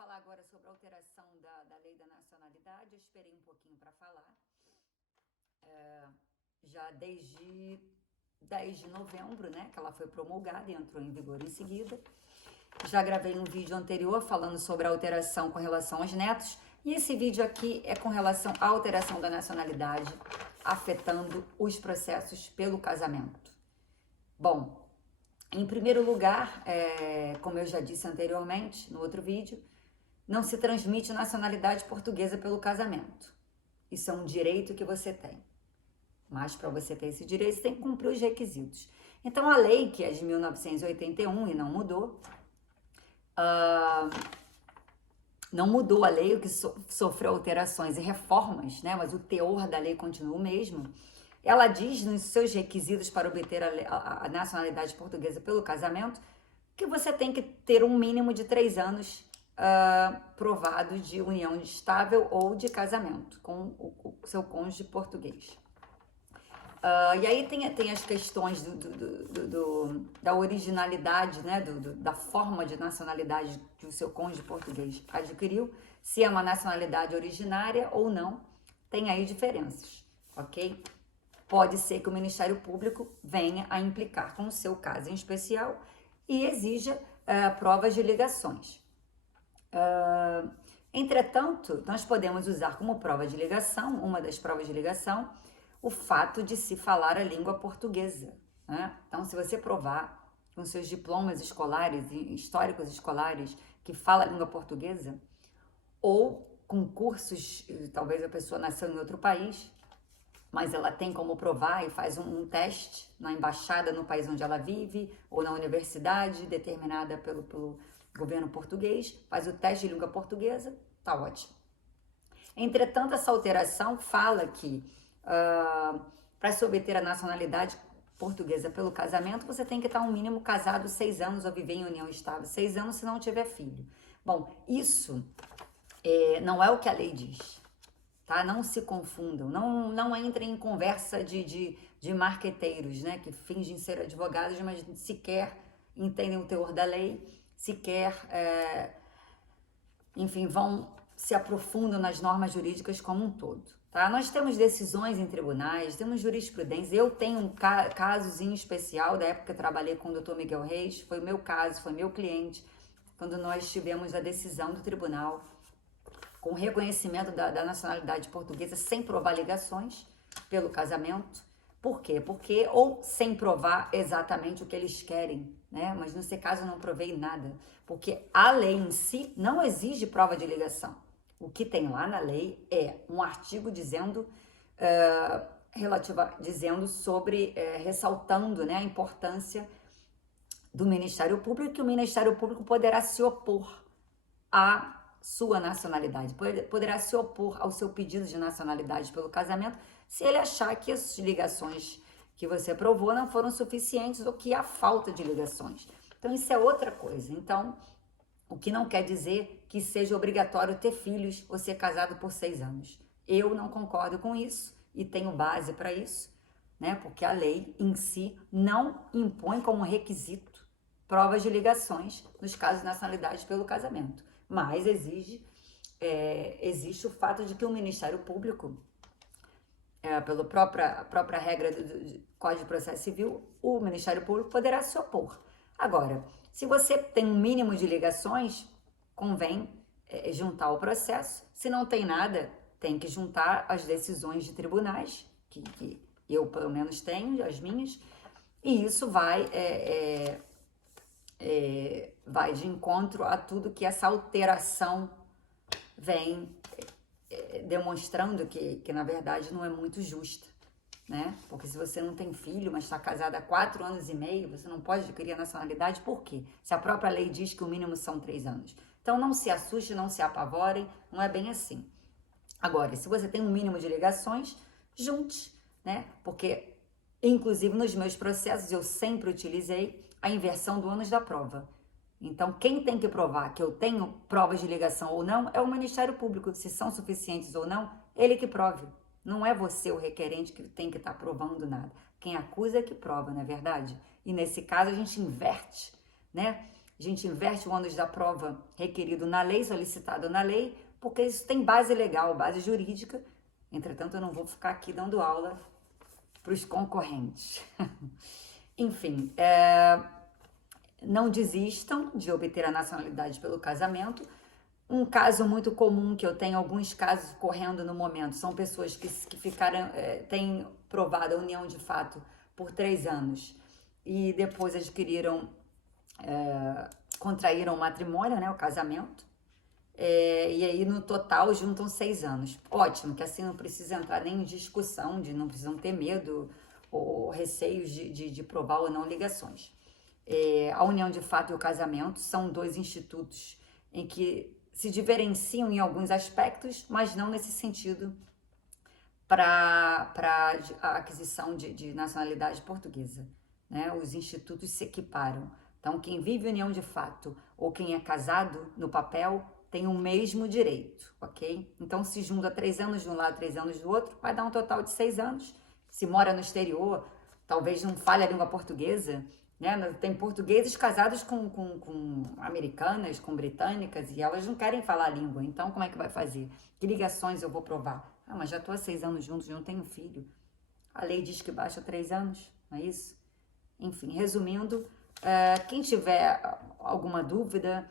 falar agora sobre a alteração da lei da nacionalidade. Eu esperei um pouquinho para falar. Já desde 10 de novembro, né, que ela foi promulgada e entrou em vigor em seguida. Já gravei um vídeo anterior falando sobre a alteração com relação aos netos. E esse vídeo aqui é com relação à alteração da nacionalidade, afetando os processos pelo casamento. Bom, em primeiro lugar, como eu já disse anteriormente no outro vídeo, não se transmite nacionalidade portuguesa pelo casamento. Isso é um direito que você tem. Mas para você ter esse direito, você tem que cumprir os requisitos. Então, a lei, que é de 1981 e não mudou, não mudou a lei, o que sofreu alterações e reformas, né? Mas o teor da lei continua o mesmo. Ela diz nos seus requisitos para obter a nacionalidade portuguesa pelo casamento que você tem que ter um mínimo de 3 anos provado de união estável ou de casamento com o seu cônjuge português. E aí tem as questões da originalidade, né, da forma de nacionalidade que o seu cônjuge português adquiriu, se é uma nacionalidade originária ou não, tem aí diferenças, ok? Pode ser que o Ministério Público venha a implicar com o seu caso em especial e exija provas de ligações. Entretanto, nós podemos usar como prova de ligação, uma das provas de ligação, o fato de se falar a língua portuguesa, né? Então, se você provar com seus diplomas escolares e históricos escolares que fala a língua portuguesa, ou com cursos, talvez a pessoa nasceu em outro país, mas ela tem como provar e faz um teste na embaixada no país onde ela vive, ou na universidade determinada pelo governo português, faz o teste de língua portuguesa, tá ótimo. Entretanto, essa alteração fala que para se obter a nacionalidade portuguesa pelo casamento, você tem que estar um mínimo casado 6 anos ou viver em união estável 6 anos se não tiver filho. Bom, isso não é o que a lei diz, tá? Não se confundam, não entrem em conversa de marqueteiros, né, que fingem ser advogados, mas sequer entendem o teor da lei, sequer, enfim, se aprofundam nas normas jurídicas como um todo. Tá? Nós temos decisões em tribunais, temos jurisprudência. Eu tenho um casos em especial da época que eu trabalhei com o Dr. Miguel Reis, foi o meu caso, foi meu cliente, quando nós tivemos a decisão do tribunal com reconhecimento da nacionalidade portuguesa sem provar ligações pelo casamento. Por quê? Porque, ou sem provar exatamente o que eles querem, né? Mas nesse caso eu não provei nada, porque a lei em si não exige prova de ligação. O que tem lá na lei é um artigo dizendo, ressaltando, né, a importância do Ministério Público, que o Ministério Público poderá se opor à sua nacionalidade, poderá se opor ao seu pedido de nacionalidade pelo casamento, se ele achar que as ligações que você provou não foram suficientes ou que há falta de ligações. Então, isso é outra coisa. Então, o que não quer dizer que seja obrigatório ter filhos ou ser casado por 6 anos. Eu não concordo com isso e tenho base para isso, né? Porque a lei em si não impõe como requisito provas de ligações nos casos de nacionalidade pelo casamento. Mas existe o fato de que o Ministério Público, pela própria regra do Código de Processo Civil, o Ministério Público poderá se opor. Agora, se você tem um mínimo de ligações, convém juntar o processo. Se não tem nada, tem que juntar as decisões de tribunais, que eu pelo menos tenho, as minhas, e isso vai de encontro a tudo que essa alteração vem demonstrando que na verdade não é muito justa, né? Porque se você não tem filho, mas está casada há 4 anos e meio, você não pode adquirir a nacionalidade, por quê? Se a própria lei diz que o mínimo são 3 anos. Então não se assustem, não se apavorem, não é bem assim. Agora, se você tem um mínimo de ligações, junte, né? Porque, inclusive nos meus processos, eu sempre utilizei a inversão do ônus da prova. Então, quem tem que provar que eu tenho provas de ligação ou não é o Ministério Público. Se são suficientes ou não, ele que prove. Não é você, o requerente, que tem que estar provando nada. Quem acusa é que prova, não é verdade? E nesse caso a gente inverte, né? A gente inverte o ônus da prova requerido na lei, solicitado na lei, porque isso tem base legal, base jurídica. Entretanto, eu não vou ficar aqui dando aula para os concorrentes. Enfim, não desistam de obter a nacionalidade pelo casamento. Um caso muito comum, que eu tenho alguns casos correndo no momento, são pessoas que têm provado a união de fato por 3 anos e depois contraíram o matrimônio, né, o casamento, e aí no total juntam 6 anos. Ótimo, que assim não precisa entrar nem em discussão, não precisam ter medo ou receios de provar ou não ligações. A união de fato e o casamento são 2 institutos em que se diferenciam em alguns aspectos, mas não nesse sentido para a aquisição de nacionalidade portuguesa, né? Os institutos se equiparam. Então, quem vive união de fato ou quem é casado no papel tem o mesmo direito, ok? Então, se junta 3 anos de um lado, 3 anos do outro, vai dar um total de 6 anos. Se mora no exterior, talvez não fale a língua portuguesa, né? Tem portugueses casados com americanas, com britânicas, e elas não querem falar a língua. Então, como é que vai fazer? Que ligações eu vou provar? Ah, mas já estou há 6 anos juntos, não tenho filho. A lei diz que basta 3 anos, não é isso? Enfim, resumindo, quem tiver alguma dúvida,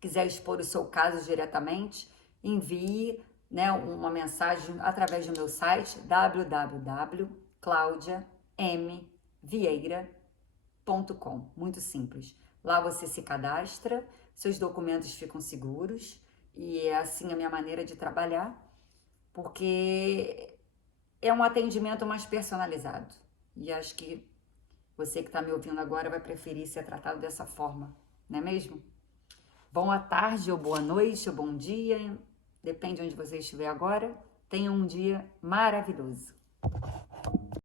quiser expor o seu caso diretamente, envie, né, uma mensagem através do meu site www.claudiamvieira.com. Muito simples. Lá você se cadastra, seus documentos ficam seguros e é assim a minha maneira de trabalhar, porque é um atendimento mais personalizado. E acho que você que está me ouvindo agora vai preferir ser tratado dessa forma, não é mesmo? Boa tarde, ou boa noite, ou bom dia, depende de onde você estiver agora. Tenha um dia maravilhoso.